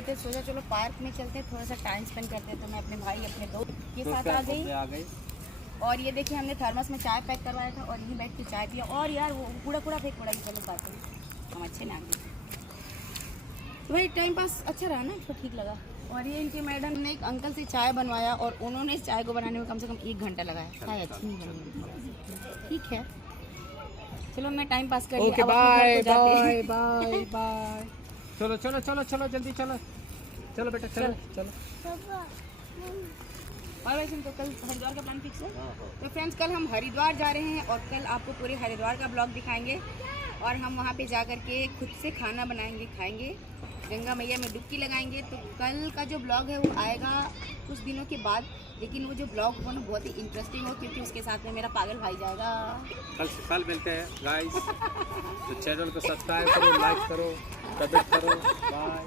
रहे थे, सोचा चलो पार्क में चलते थोड़ा सा टाइम स्पेंड करते हैं। तो मैं अपने भाई अपने दोस्त के साथ आ गई। और ये देखिए हमने थर्मस में चाय पैक करवाया था और यहीं बैठ के चाय पिया। और यार वो कूड़ा फेंक पड़ा, चलो बात करें, हम अच्छे ना आगे तो भाई टाइम पास अच्छा रहा ना, तो ठीक लगा। और ये इनके मैडम ने एक अंकल से चाय बनवाया और उन्होंने इस चाय को बनाने में कम से कम 1 घंटा लगाया। चाय अच्छी नहीं बनी, ठीक है चलो मैं टाइम पास कर लिया। Okay bye bye bye bye. चलो चलो चलो चलो जल्दी चलो, चलो बेटा चलो चलो। और वैसे तो कल हरिद्वार का प्लान फिक्स है। तो फ्रेंड्स कल हम हरिद्वार जा रहे हैं और कल आपको पूरे हरिद्वार का ब्लॉग दिखाएंगे। और हम वहाँ पे जा कर के खुद से खाना बनाएंगे, खाएंगे, गंगा मैया में डुबकी लगाएंगे। तो कल का जो ब्लॉग है वो आएगा कुछ दिनों के बाद, लेकिन वो जो ब्लॉग हो ना बहुत ही इंटरेस्टिंग हो, क्योंकि उसके साथ में मेरा पागल भाई जाएगा। कल मिलते हैं गाइस। तो चैनल को सब्सक्राइब करो, लाइक करो, कमेंट करो। बाय।